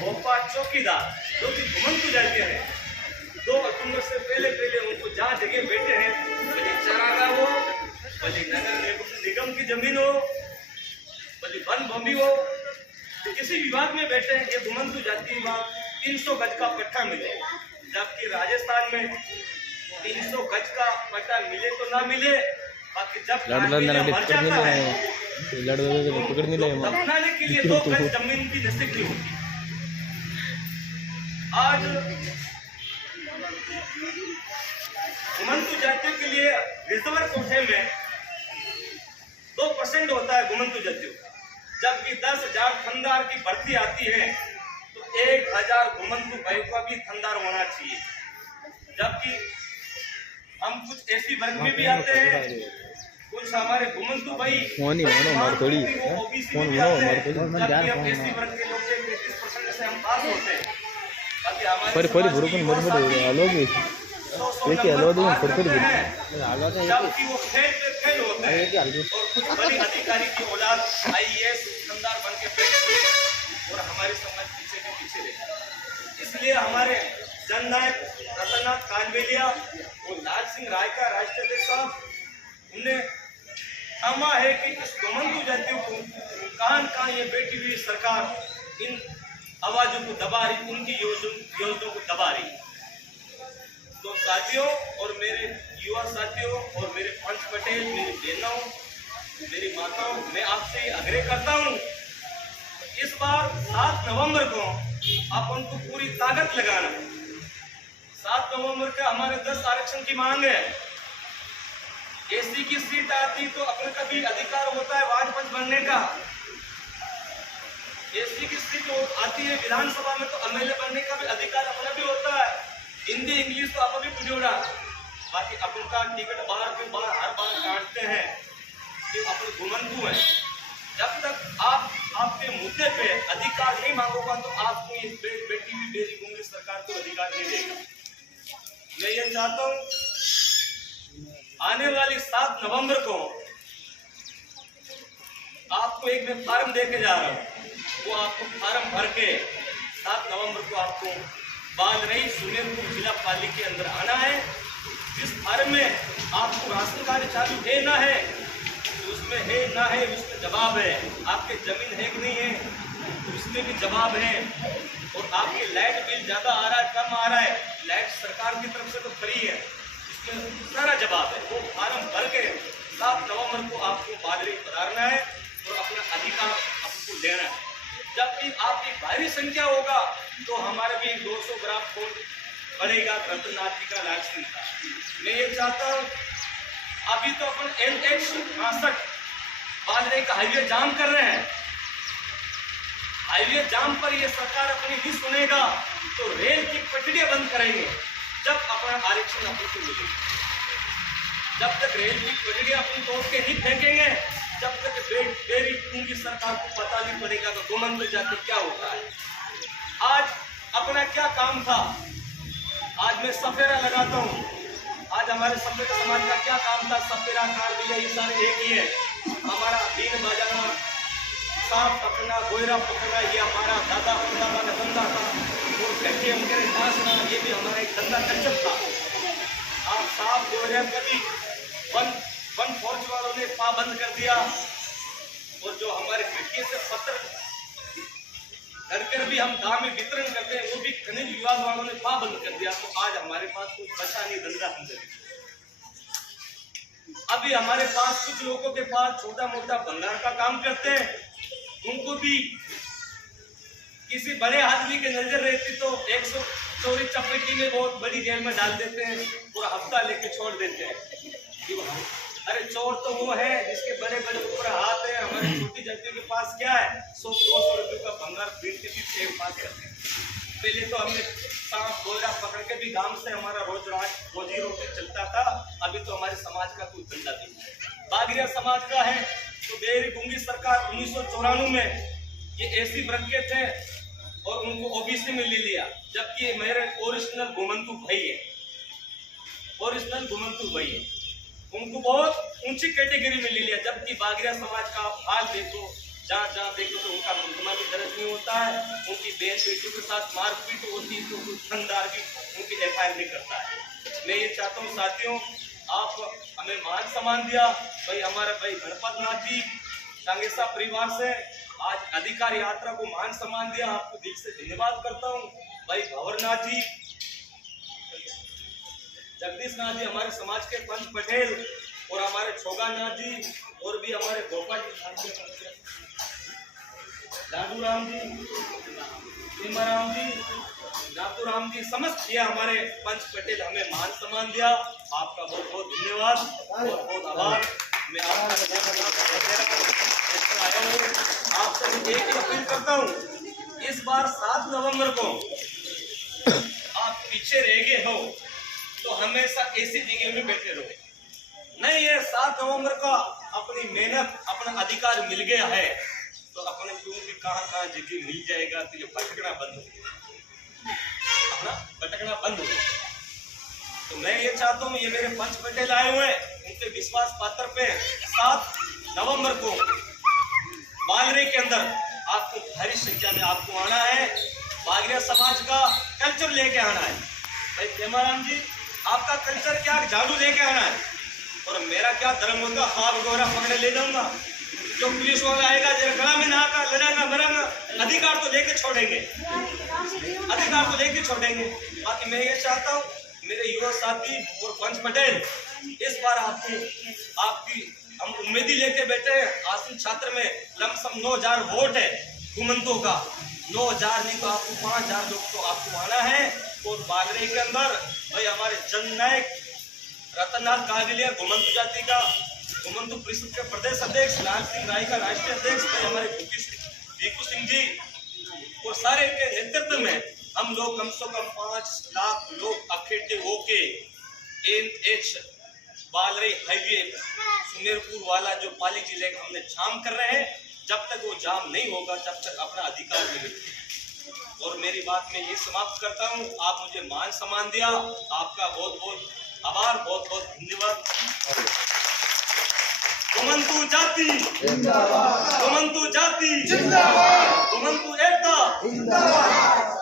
भोपा चौकीदार जो कि घुमंतु जाते हैं, 2 अक्टूबर से पहले उनको जहाँ जगह बैठे हैं, भले चरागाह हो, भले नगर निगम की जमीन हो, भले वन भूमि हो, किसी विभाग में बैठे हैं, ये घुमंतु जाति विभाग 300 गज का पट्टा मिले, जबकि राजस्थान में 300 गज का पट्टा मिले तो ना मिले, बाकी जब मर जाता है दफनाने के लिए 2 गज जमीन की नसीब नहीं होती। आज घुमंतु जातियों के लिए रिजर्व कोटे में 2% होता है घुमंतु जातियों का, जबकि 10,000 थंदार की भर्ती आती है तो 1,000 घुमंतु भाई का भी थंदार होना चाहिए। जबकि हम कुछ ऐसी वर्ग में भी आते हैं, कुछ हमारे घुमंतु भाई ओबीसी में भी आते हैं, जबकि हम एसी वर्ग के लोग से 33% से हम पास होते हैं। बाकी हमारे जबकि वो फेल होते हैं और कुछ बड़ी अधिकारी की औलाद IAS दुकानदार बन के और हमारे समाज पीछे के पीछे रहे। इसलिए हमारे जननायक रतननाथ कानवेलिया और लाल सिंह राय का राष्ट्रीय अध्यक्ष साहब, उन्हें थामा है कि इस घुमंतु जातियों को कहां ये बैठी हुई सरकार इन आवाजों को दबा रही, उनकी योजनाओं को दबा रही। तो साथियों और मेरे युवा साथियों और मेरे पंच पटेल, मेरी बहनों, मेरी माताओं, मैं आपसे आग्रह करता हूं, इस बार 7 नवंबर को अपन को पूरी ताकत लगाना है। 7 नवंबर का हमारे 10 आरक्षण की मांग है। एससी की सीट आती तो अपने का भी अधिकार होता है वार्ड पंच बनने का। एससी की सीट आती है विधानसभा में तो MLA बनने का भी अधिकार अपना भी होता है। हिंदी इंग्लिश तो आप भी बुझोड़ा, बाकी अपन का टिकट बार के बार हर बार काटते हैं कि अपन घुमंतु हैं। जब तक आप आपके मुद्दे पे अधिकार नहीं मांगोगा तो आपको ये बेटी हुई बेरी गूंगी सरकार को अधिकार नहीं देगा। मैं ये चाहता हूँ आने वाली 7 नवंबर को आपको एक मैं फार्म देके जा रहा हूँ, वो आपको फार्म भर के 7 नवंबर को आपको बालरई सुमेरपुर जिला पालिका के अंदर आना है। जिस फार्म में आपको राशन कार्ड चालू है ना है, उसमें है ना है उसमें जवाब है, आपके जमीन है कि नहीं है तो उसमें भी जवाब है, और आपके लाइट बिल ज्यादा आ रहा है कम आ रहा है, लाइट सरकार की तरफ से तो फ्री है, इसमें सारा जवाब है। वो फार्म भर के 7 नवंबर को आपको बालरई पधारना है और अपना अधिकार आपको लेना है। जबकि आपकी भारी संख्या होगा तो हमारा भी 200 ग्राम खून बढ़ेगा रतननाथ जी का, लाल सिंह का। मैं ये चाहता हूँ, अभी तो अपन NH 62 बालरई का हाईवे जाम कर रहे हैं। हाईवे जाम पर ये सरकार अपनी नहीं सुनेगा तो रेल की पटरियां बंद करेंगे जब अपना आरक्षण अपन को मिलेगा। जब तक रेल की पटरियां अपन तोड़ के नहीं फेंकेंगे, जब तक बेरी गूंगी सरकार को पता नहीं पड़ेगा तो घुमंतु जाति क्या होता है। आज अपना क्या काम था, आज मैं सफेरा लगाता हूँ। आज हमारे सफेरा समाज का क्या काम था, सफेरा कार दिया, ये सारे एक ही है। हमारा बीन बजाना, सांप पकड़ना, गोयरा पकड़ना, ये हमारा दादा परदादा का धंधा था। और गड्ढे वगैरह नाचना, ये भी हमारा एक धंधा कल्चर था। आप सांप गोयरा कभी वन फौज वालों ने पाबंद कर दिया, और जो हमारे गड्ढे से पत्थर कर भी हम गांव में वितरण करते हैं वो भी खनिज विभाग वालों ने पाबंद कर दिया। तो आज हमारे पास कुछ बचा नहीं धंधा हमसे। अभी हमारे पास कुछ लोगों के पास छोटा मोटा भंगार का काम करते हैं, उनको भी किसी बड़े आदमी की नजर रहती तो 100 चोरी चपेटी में बहुत बड़ी जेल में डाल देते हैं, पूरा हफ्ता लेके छोड़ देते हैं। अरे चोर तो वो है जिसके बड़े बड़े ऊपर हाथ है। हमारी छोटी जातियों के पास क्या है, 100-200 रुपये का भंगार खरीद के भी सेव पास करते हैं। पहले तो हमने सांप गोयरा पकड़ के भी गांव से हमारा रोजी रोटी चलता था। अभी तो हमारे समाज का कोई धंधा नहीं है। बागरिया समाज का है तो बेरी गूंगी सरकार 1994 में ये ऐसी वर्ग के थे और उनको ओबीसी में ले लिया, जबकि मेरे ओरिजिनल घुमंतु भाई है, ओरिजिनल घुमंतु भाई है, उनको बहुत ऊंची कैटेगरी में ले लिया। जबकि बागरिया समाज का आप हाल देखो, जहाँ जहाँ देखो तो उनका मुकदमा भी दर्ज नहीं होता है, उनकी बहन बेटियों के साथ मारपीट होती है तो कोई थानेदार भी उनकी FIR नहीं करता है। मैं ये चाहता हूँ साथियों, आप हमें मान सम्मान दिया, भाई हमारे भाई गणपत नाथ जी टांगेसा परिवार से आज अधिकार यात्रा को मान सम्मान दिया, आपको दिल से धन्यवाद करता हूँ। भाई भंवरनाथ जी, जगदीश नाथ जी हमारे समाज के पंच पटेल, और हमारे छोगा नाथ जी, और भी हमारे गोपाल जी, लाडू राम जी, भीमाराम जी, नाथू राम जी, समस्त ये हमारे पंच पटेल हमें मान सम्मान दिया। आपका बहुत बहुत धन्यवाद, बहुत बहुत आभार। मैं आपसे एक ही अपील करता हूँ, इस बार 7 नवंबर को आप पीछे रह गए हो तो हमेशा ऐसी जगह में बैठे रहो। नहीं, ये 7 नवंबर का अपनी मेहनत, अपना अधिकार मिल गया है तो अपने क्यों भी कहाँ जगह मिल जाएगा तो ये भटकना बंद हो, अपना भटकना बंद हो। तो मैं ये चाहता हूँ, ये मेरे पंच पटेल आए हुए हैं, उनके विश्वास पात्र पे 7 नवंबर को बागरे के अंदर आपको भारी संख्या में आपको आना है, बागरिया समाज का कल्चर लेके आना है। भाई भीमाराम जी, आपका कल्चर क्या, झाड़ू लेके आना है, और मेरा क्या धर्म होगा, हाथ गोरा पकड़े ले जाऊंगा। जो पुलिस वाला आएगा जरा गला में ना का लड़ाना मराना, अधिकार तो लेके छोड़ेंगे, अधिकार तो लेके छोड़ेंगे। बाकी मैं ये चाहता हूँ मेरे युवा साथी और पंच पटेल, इस बार आपकी हम उम्मीदी लेके बैठे हैं। आसन छात्र में लमसम 9000 वोट है घुमंतों का, 9000 नहीं तो आपको 5000 लोग तो आपको आना है। और बागरे के अंदर भाई हमारे जननायक रतननाथ कागलिया घुमंतु जाति का, घुमंतु परिषद के प्रदेश अध्यक्ष लाल सिंह राय का राष्ट्रीय अध्यक्ष, भाई हमारे भीकू सिंह जी, और सारे के नेतृत्व में हम लोग कम से कम 5 लाख लोग इकट्ठे होके NH बालरे हाईवे सुमेरपुर वाला जो पाली जिले का हमने जाम कर रहे हैं। जब तक वो जाम नहीं होगा तब तक अपना अधिकार नहीं मिलेगा। और मेरी बात में ये समाप्त करता हूँ, आप मुझे मान सम्मान दिया, आपका बहुत बहुत आभार, बहुत बहुत धन्यवाद। घुमंतु जाति जिंदाबाद, घुमंतु जाति जिंदाबाद, घुमंतु एकता जिंदाबाद।